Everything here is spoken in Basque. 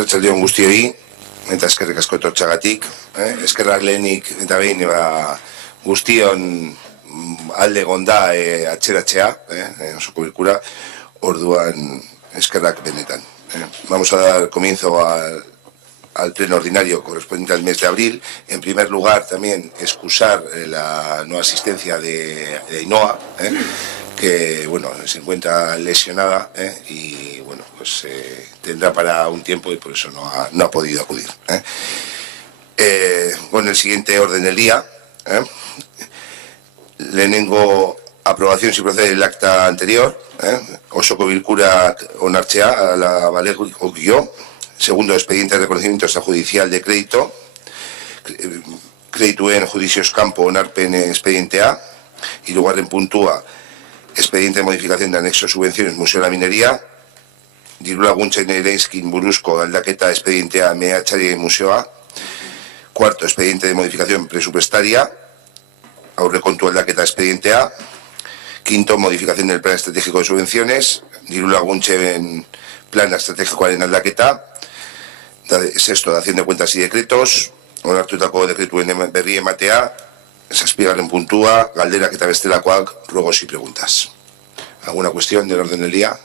Arratsaldeon guztioi, eta eskerrik asko etortxagatik. Eskerrak lehenik eta behin guztion alde gonda atxeratzea, osoko bilkura, orduan eskerrak benetan. Vamos a dar comienzo al pleno ordinario correspondiente al mes de abril. En primer lugar, también excusar la no asistencia de Ainhoa, que bueno, se encuentra lesionada y bueno, pues tendrá para un tiempo y por eso no ha podido acudir. Bueno, el siguiente orden del día. Lehenengo aprobación si procede el acta anterior. Osoko bilkura onartzea la balegokio. Segundo, expediente de reconocimiento extrajudicial de crédito. Kredituen judicios campo onarpen expediente A. Hirugarren puntua, expediente de modificación de anexo subvenciones Museo de la Minería. Diru laguntzen ereiskin buruzko aldaketa expediente A mehatxari museoa. Cuarto, expediente de modificación presupuestaria. Aurrekontu aldaketa expediente A. Quinto, modificación del plan estratégico de subvenciones. Diru laguntzen plan estrategikoaren aldaketa. Sexto, dación de cuentas y decretos. Onartutako dekretuen berri ematea. Zazpigarren puntua, galderak eta bestelakoak, ruegos y preguntas. ¿Alguna cuestión del orden del día?